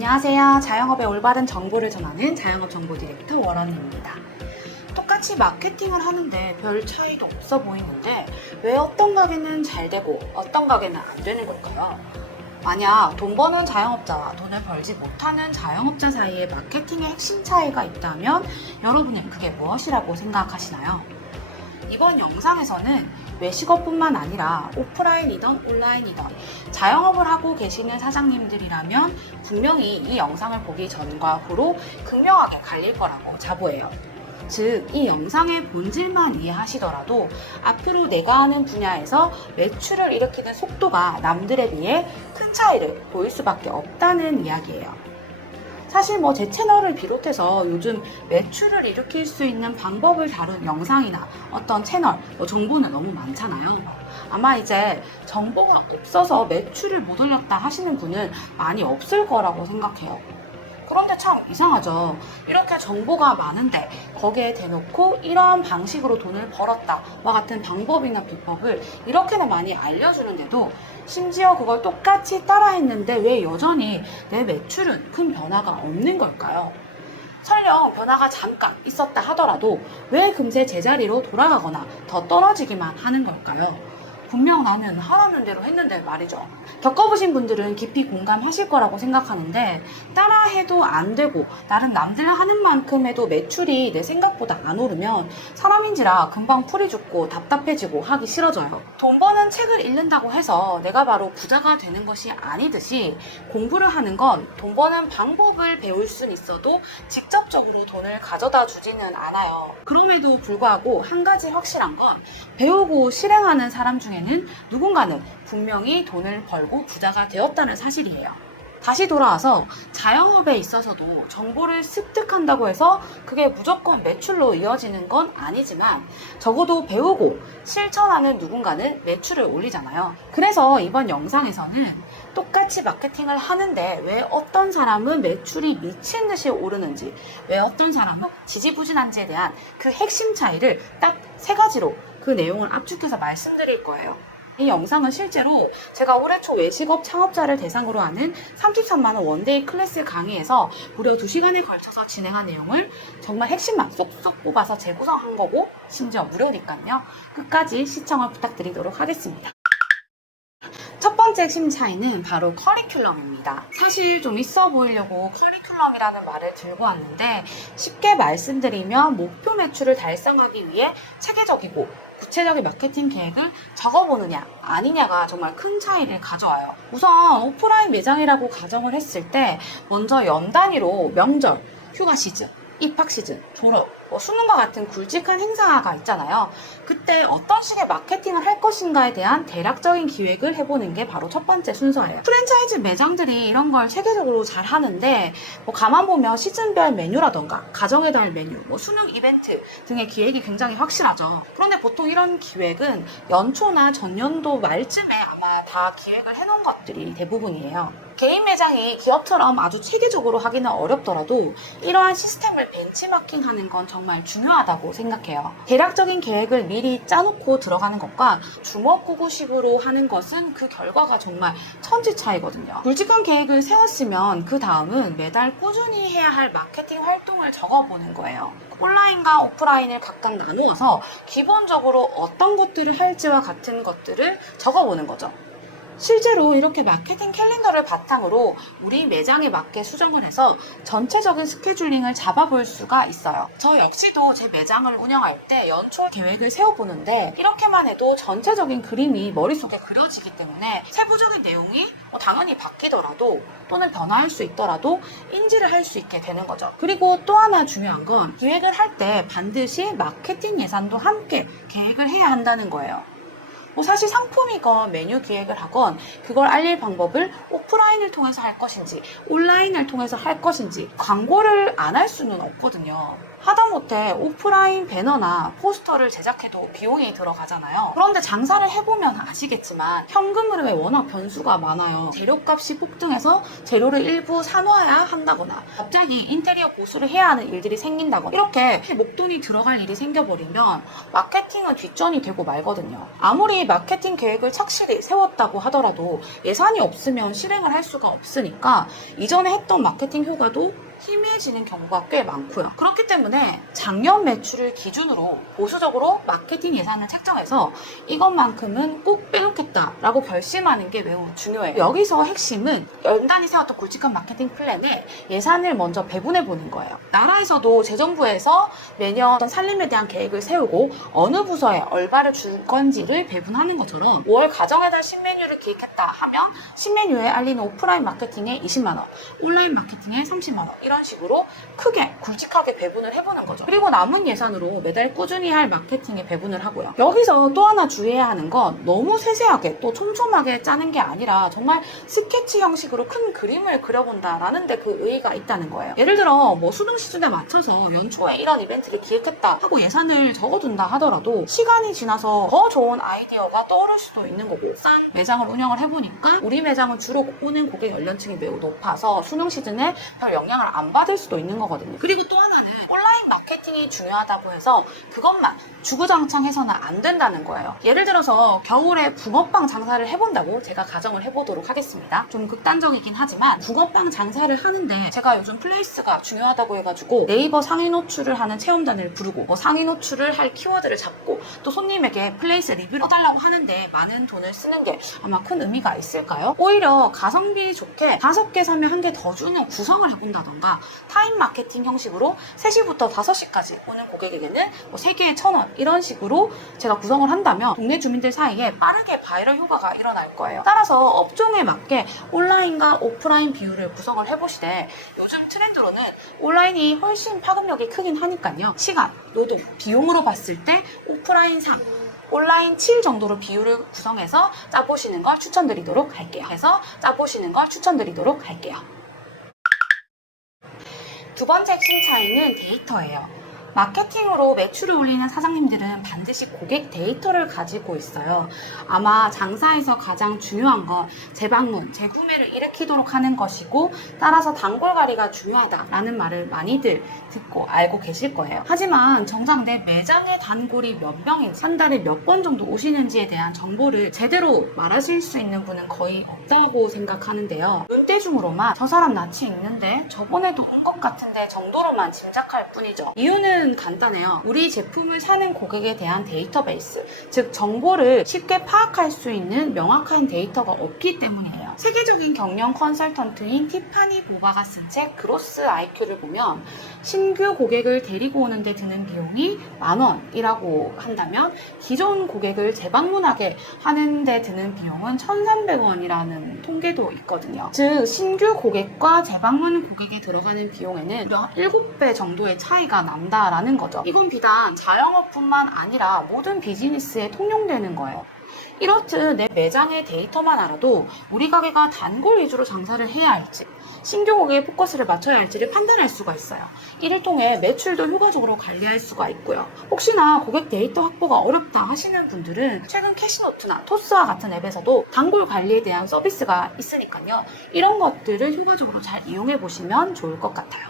안녕하세요. 자영업의 올바른 정보를 전하는 자영업 정보 디렉터 월언입니다. 똑같이 마케팅을 하는데 별 차이도 없어 보이는데 왜 어떤 가게는 잘 되고 어떤 가게는 안 되는 걸까요? 만약 돈 버는 자영업자와 돈을 벌지 못하는 자영업자 사이에 마케팅의 핵심 차이가 있다면 여러분은 그게 무엇이라고 생각하시나요? 이번 영상에서는 외식업뿐만 아니라 오프라인이든 온라인이든 자영업을 하고 계시는 사장님들이라면 분명히 이 영상을 보기 전과 후로 극명하게 갈릴 거라고 자부해요. 즉, 이 영상의 본질만 이해하시더라도 앞으로 내가 하는 분야에서 매출을 일으키는 속도가 남들에 비해 큰 차이를 보일 수밖에 없다는 이야기예요. 사실 제 채널을 비롯해서 요즘 매출을 일으킬 수 있는 방법을 다룬 영상이나 어떤 채널, 정보는 너무 많잖아요. 아마 이제 정보가 없어서 매출을 못 올렸다 하시는 분은 많이 없을 거라고 생각해요. 그런데 참 이상하죠. 이렇게 정보가 많은데 거기에 대놓고 이러한 방식으로 돈을 벌었다와 같은 방법이나 비법을 이렇게나 많이 알려주는데도 심지어 그걸 똑같이 따라했는데 왜 여전히 내 매출은 큰 변화가 없는 걸까요? 설령 변화가 잠깐 있었다 하더라도 왜 금세 제자리로 돌아가거나 더 떨어지기만 하는 걸까요? 분명 나는 하라는 대로 했는데 말이죠. 겪어보신 분들은 깊이 공감하실 거라고 생각하는데 따라해도 안 되고 나름 남들 하는 만큼 해도 매출이 내 생각보다 안 오르면 사람인지라 금방 풀이 죽고 답답해지고 하기 싫어져요. 돈 버는 책을 읽는다고 해서 내가 바로 부자가 되는 것이 아니듯이 공부를 하는 건 돈 버는 방법을 배울 순 있어도 직접적으로 돈을 가져다 주지는 않아요. 그럼에도 불구하고 한 가지 확실한 건 배우고 실행하는 사람 중에 누군가는 분명히 돈을 벌고 부자가 되었다는 사실이에요. 다시 돌아와서 자영업에 있어서도 정보를 습득한다고 해서 그게 무조건 매출로 이어지는 건 아니지만 적어도 배우고 실천하는 누군가는 매출을 올리잖아요. 그래서 이번 영상에서는 똑같이 마케팅을 하는데 왜 어떤 사람은 매출이 미친 듯이 오르는지, 왜 어떤 사람은 지지부진한지에 대한 그 핵심 차이를 딱 3가지로 그 내용을 압축해서 말씀드릴 거예요. 이 영상은 실제로 제가 올해 초 외식업 창업자를 대상으로 하는 33만원 원데이 클래스 강의에서 무려 2시간에 걸쳐서 진행한 내용을 정말 핵심만 쏙쏙 뽑아서 재구성한 거고 심지어 무료니까요. 끝까지 시청을 부탁드리도록 하겠습니다. 첫 번째 핵심 차이는 바로 커리큘럼입니다. 사실 좀 있어 보이려고 커리큘럼이라는 말을 들고 왔는데 쉽게 말씀드리면 목표 매출을 달성하기 위해 체계적이고 구체적인 마케팅 계획을 적어보느냐 아니냐가 정말 큰 차이를 가져와요. 우선 오프라인 매장이라고 가정을 했을 때 먼저 연 단위로 명절, 휴가 시즌, 입학 시즌, 졸업, 수능과 같은 굵직한 행사가 있잖아요. 그때 어떤 식의 마케팅을 할 것인가에 대한 대략적인 기획을 해보는 게 바로 첫 번째 순서예요. 프랜차이즈 매장들이 이런 걸 체계적으로 잘 하는데 가만 보면 시즌별 메뉴라던가 가정의 달 메뉴, 수능 이벤트 등의 기획이 굉장히 확실하죠. 그런데 보통 이런 기획은 연초나 전년도 말쯤에 아마 다 기획을 해놓은 것들이 대부분이에요. 개인 매장이 기업처럼 아주 체계적으로 하기는 어렵더라도 이러한 시스템을 벤치마킹하는 건 정말 중요하다고 생각해요. 대략적인 계획을 미리 짜놓고 들어가는 것과 주먹구구식으로 하는 것은 그 결과가 정말 천지 차이거든요. 굵직한 계획을 세웠으면 그 다음은 매달 꾸준히 해야 할 마케팅 활동을 적어보는 거예요. 온라인과 오프라인을 각각 나누어서 기본적으로 어떤 것들을 할지와 같은 것들을 적어보는 거죠. 실제로 이렇게 마케팅 캘린더를 바탕으로 우리 매장에 맞게 수정을 해서 전체적인 스케줄링을 잡아볼 수가 있어요. 저 역시도 제 매장을 운영할 때 연초 계획을 세워보는데 이렇게만 해도 전체적인 그림이 머릿속에 그려지기 때문에 세부적인 내용이 당연히 바뀌더라도 또는 변화할 수 있더라도 인지를 할 수 있게 되는 거죠. 그리고 또 하나 중요한 건 기획을 할 때 반드시 마케팅 예산도 함께 계획을 해야 한다는 거예요. 사실 상품이건 메뉴 기획을 하건 그걸 알릴 방법을 오프라인을 통해서 할 것인지 온라인을 통해서 할 것인지 광고를 안 할 수는 없거든요. 하다못해 오프라인 배너나 포스터를 제작해도 비용이 들어가잖아요. 그런데 장사를 해보면 아시겠지만 현금 흐름에 워낙 변수가 많아요. 재료값이 폭등해서 재료를 일부 사놔야 한다거나 갑자기 인테리어 보수를 해야 하는 일들이 생긴다거나 이렇게 목돈이 들어갈 일이 생겨버리면 마케팅은 뒷전이 되고 말거든요. 아무리 마케팅 계획을 착실히 세웠다고 하더라도 예산이 없으면 실행을 할 수가 없으니까 이전에 했던 마케팅 효과도 희미해지는 경우가 꽤 많고요. 그렇기 때문에 작년 매출을 기준으로 보수적으로 마케팅 예산을 책정해서 이것만큼은 꼭 빼놓겠다라고 결심하는 게 매우 중요해요. 여기서 핵심은 연단이 세웠던 굵직한 마케팅 플랜에 예산을 먼저 배분해 보는 거예요. 나라에서도 재정부에서 매년 어떤 살림에 대한 계획을 세우고 어느 부서에 얼마를 줄 건지를 배분하는 것처럼 5월 가정의 달 신메뉴를 기획했다 하면 신메뉴에 알리는 오프라인 마케팅에 20만 원, 온라인 마케팅에 30만 원 이런 식으로 크게 굵직하게 배분을 해보는 거죠. 그리고 남은 예산으로 매달 꾸준히 할 마케팅에 배분을 하고요. 여기서 또 하나 주의해야 하는 건 너무 세세하게 또 촘촘하게 짜는 게 아니라 정말 스케치 형식으로 큰 그림을 그려본다라는 데 그 의의가 있다는 거예요. 예를 들어 뭐 수능 시즌에 맞춰서 연초에 이런 이벤트를 기획했다 하고 예산을 적어둔다 하더라도 시간이 지나서 더 좋은 아이디어가 떠오를 수도 있는 거고 싼 매장을 운영을 해보니까 우리 매장은 주로 오는 고객 연령층이 매우 높아서 수능 시즌에 별 영향을 안 받을 수도 있는 거거든요. 그리고 또 하나는 온라인 마케팅이 중요하다고 해서 그것만 주구장창해서는 안 된다는 거예요. 예를 들어서 겨울에 붕어빵 장사를 해본다고 제가 가정을 해보도록 하겠습니다. 좀 극단적이긴 하지만 붕어빵 장사를 하는데 제가 요즘 플레이스가 중요하다고 해가지고 네이버 상위 노출을 하는 체험단을 부르고 뭐 상위 노출을 할 키워드를 잡고 또 손님에게 플레이스 리뷰를 해달라고 하는데 많은 돈을 쓰는 게 아마 큰 의미가 있을까요? 오히려 가성비 좋게 5개 사면 1개 더 주는 구성을 해본다던가 타임 마케팅 형식으로 3시부터 5시까지 오는 고객에게는 뭐 3개에 1,000원 이런 식으로 제가 구성을 한다면 동네 주민들 사이에 빠르게 바이럴 효과가 일어날 거예요. 따라서 업종에 맞게 온라인과 오프라인 비율을 구성을 해보시되 요즘 트렌드로는 온라인이 훨씬 파급력이 크긴 하니까요. 시간, 노동, 비용으로 봤을 때 오프라인 3, 온라인 7 정도로 비율을 구성해서 짜보시는 걸 추천드리도록 할게요. 두 번째 핵심 차이는 데이터예요. 마케팅으로 매출을 올리는 사장님들은 반드시 고객 데이터를 가지고 있어요. 아마 장사에서 가장 중요한 건 재방문, 재구매를 일으키도록 하는 것이고 따라서 단골관리가 중요하다라는 말을 많이들 듣고 알고 계실 거예요. 하지만 정작 내 매장의 단골이 몇 명인지 한 달에 몇 번 정도 오시는지에 대한 정보를 제대로 말하실 수 있는 분은 거의 없다고 생각하는데요. 눈대중으로만 저 사람 낯이 익는데 저번에도 온 것 같은데 정도로만 짐작할 뿐이죠. 이유는 간단해요. 우리 제품을 사는 고객에 대한 데이터베이스, 즉 정보를 쉽게 파악할 수 있는 명확한 데이터가 없기 때문이에요. 세계적인 경영 컨설턴트인 티파니 보바가 쓴 책 그로스 IQ를 보면 신규 고객을 데리고 오는데 드는 비용이 10,000원이라고 한다면 기존 고객을 재방문하게 하는데 드는 비용은 1,300원이라는 통계도 있거든요. 즉 신규 고객과 재방문 고객에 들어가는 비용에는 무려 7배 정도의 차이가 난다라는 거죠. 이건 비단 자영업뿐만 아니라 모든 비즈니스에 통용되는 거예요. 이렇듯 내 매장의 데이터만 알아도 우리 가게가 단골 위주로 장사를 해야 할지 신규 고객에 포커스를 맞춰야 할지를 판단할 수가 있어요. 이를 통해 매출도 효과적으로 관리할 수가 있고요. 혹시나 고객 데이터 확보가 어렵다 하시는 분들은 최근 캐시노트나 토스와 같은 앱에서도 단골 관리에 대한 서비스가 있으니까요. 이런 것들을 효과적으로 잘 이용해 보시면 좋을 것 같아요.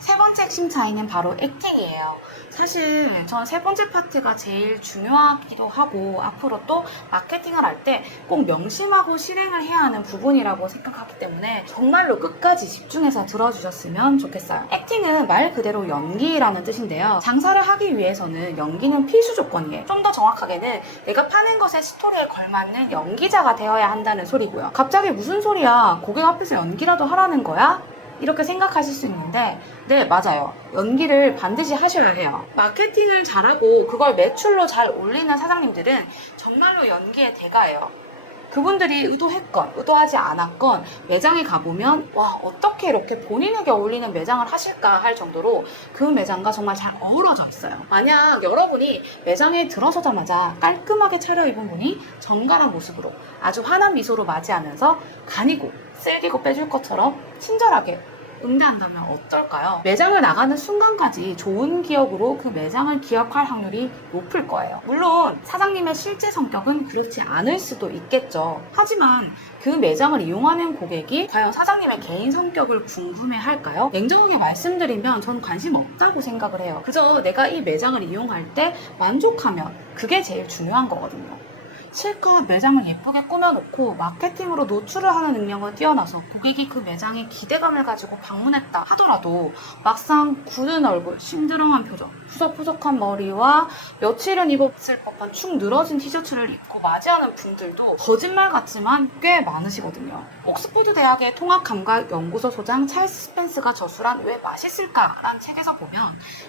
세 번째 핵심 차이는 바로 액팅이에요. 사실 전 세 번째 파트가 제일 중요하기도 하고 앞으로 또 마케팅을 할 때 꼭 명심하고 실행을 해야 하는 부분이라고 생각하기 때문에 정말로 끝까지 집중해서 들어주셨으면 좋겠어요. 액팅은 말 그대로 연기라는 뜻인데요. 장사를 하기 위해서는 연기는 필수 조건이에요. 좀 더 정확하게는 내가 파는 것의 스토리에 걸맞는 연기자가 되어야 한다는 소리고요. 갑자기 무슨 소리야? 고객 앞에서 연기라도 하라는 거야? 이렇게 생각하실 수 있는데 네, 맞아요. 연기를 반드시 하셔야 해요. 마케팅을 잘하고 그걸 매출로 잘 올리는 사장님들은 정말로 연기의 대가예요. 그분들이 의도했건 의도하지 않았건 매장에 가보면 와, 어떻게 이렇게 본인에게 어울리는 매장을 하실까 할 정도로 그 매장과 정말 잘 어우러져 있어요. 만약 여러분이 매장에 들어서자마자 깔끔하게 차려입은 분이 정갈한 모습으로 아주 환한 미소로 맞이하면서 간이고 쓸기고 빼줄 것처럼 친절하게 응대한다면 어떨까요? 매장을 나가는 순간까지 좋은 기억으로 그 매장을 기억할 확률이 높을 거예요. 물론 사장님의 실제 성격은 그렇지 않을 수도 있겠죠. 하지만 그 매장을 이용하는 고객이 과연 사장님의 개인 성격을 궁금해 할까요? 냉정하게 말씀드리면 전 관심 없다고 생각을 해요. 그저 내가 이 매장을 이용할 때 만족하면 그게 제일 중요한 거거든요. 실컷 매장을 예쁘게 꾸며놓고 마케팅으로 노출을 하는 능력은 뛰어나서 고객이 그 매장에 기대감을 가지고 방문했다 하더라도 막상 굳은 얼굴, 심드렁한 표정, 푸석푸석한 머리와 며칠은 입었을 법한 축 늘어진 티셔츠를 입고 맞이하는 분들도 거짓말 같지만 꽤 많으시거든요. 옥스퍼드 대학의 통합감각연구소 소장 찰스 스펜스가 저술한 왜 맛있을까라는 책에서 보면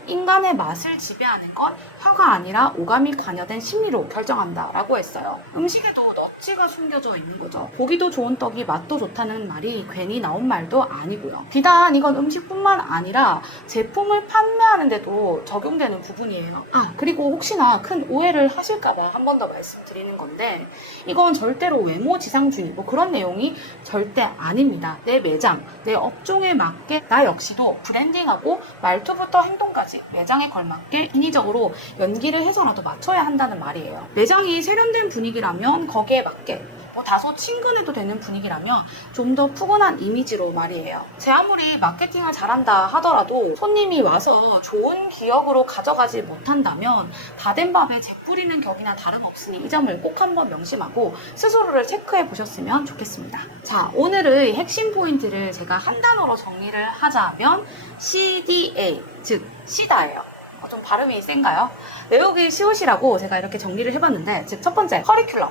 인간의 맛을 지배하는 건 혀가 아니라 오감이 관여된 심리로 결정한다라고 했어요. 음식에도 너치가 숨겨져 있는 거죠. 보기도 좋은 떡이 맛도 좋다는 말이 괜히 나온 말도 아니고요. 비단 이건 음식뿐만 아니라 제품을 판매하는데도 적용되는 부분이에요. 그리고 혹시나 큰 오해를 하실까봐 한 번 더 말씀드리는 건데 이건 절대로 외모 지상주의 뭐 그런 내용이 절대 아닙니다. 내 매장, 내 업종에 맞게 나 역시도 브랜딩하고 말투부터 행동까지 매장에 걸맞게 인위적으로 연기를 해서라도 맞춰야 한다는 말이에요. 매장이 세련된 분위기라면 거기에 맞게 다소 친근해도 되는 분위기라면 좀 더 푸근한 이미지로 말이에요. 제 아무리 마케팅을 잘한다 하더라도 손님이 와서 좋은 기억으로 가져가지 못한다면 다 된 밥에 재 뿌리는 격이나 다름없으니 이 점을 꼭 한번 명심하고 스스로를 체크해 보셨으면 좋겠습니다. 자, 오늘의 핵심 포인트를 제가 한 단어로 정리를 하자면 CDA, 즉 시다예요. 좀 발음이 센가요? 외우기 쉬우시라고 제가 이렇게 정리를 해봤는데 즉 첫 번째, 커리큘럼.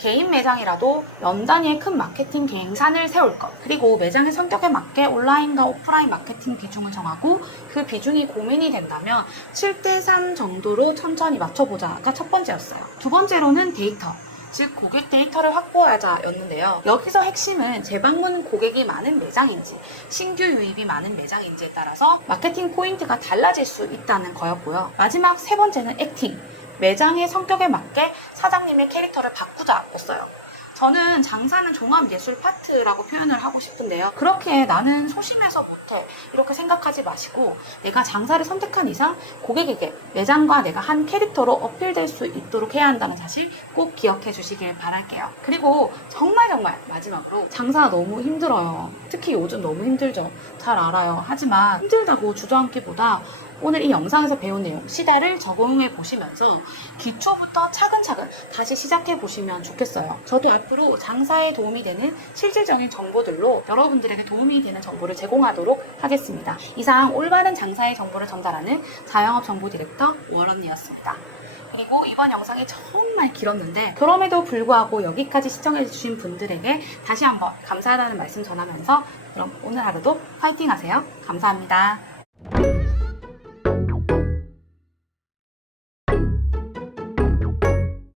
개인 매장이라도 연 단위의 큰 마케팅 계획산을 세울 것, 그리고 매장의 성격에 맞게 온라인과 오프라인 마케팅 비중을 정하고 그 비중이 고민이 된다면 7대3 정도로 천천히 맞춰보자가 첫 번째였어요. 두 번째로는 데이터, 즉 고객 데이터를 확보하자였는데요. 여기서 핵심은 재방문 고객이 많은 매장인지 신규 유입이 많은 매장인지에 따라서 마케팅 포인트가 달라질 수 있다는 거였고요. 마지막 세 번째는 액팅, 매장의 성격에 맞게 사장님의 캐릭터를 바꾸자였어요. 저는 장사는 종합예술 파트라고 표현을 하고 싶은데요. 그렇게 나는 소심해서 못해 이렇게 생각하지 마시고 내가 장사를 선택한 이상 고객에게 매장과 내가 한 캐릭터로 어필될 수 있도록 해야 한다는 사실 꼭 기억해 주시길 바랄게요. 그리고 정말 마지막으로 장사가 너무 힘들어요. 특히 요즘 너무 힘들죠. 잘 알아요. 하지만 힘들다고 주저앉기보다 오늘 이 영상에서 배운 내용 시다를 적용해 보시면서 기초부터 차근차근 다시 시작해 보시면 좋겠어요. 저도 앞으로 장사에 도움이 되는 실질적인 정보들로 여러분들에게 도움이 되는 정보를 제공하도록 하겠습니다. 이상 올바른 장사의 정보를 전달하는 자영업 정보 디렉터 월언니였습니다. 그리고 이번 영상이 정말 길었는데 그럼에도 불구하고 여기까지 시청해주신 분들에게 다시 한번 감사하다는 말씀 전하면서 그럼 오늘 하루도 파이팅 하세요. 감사합니다.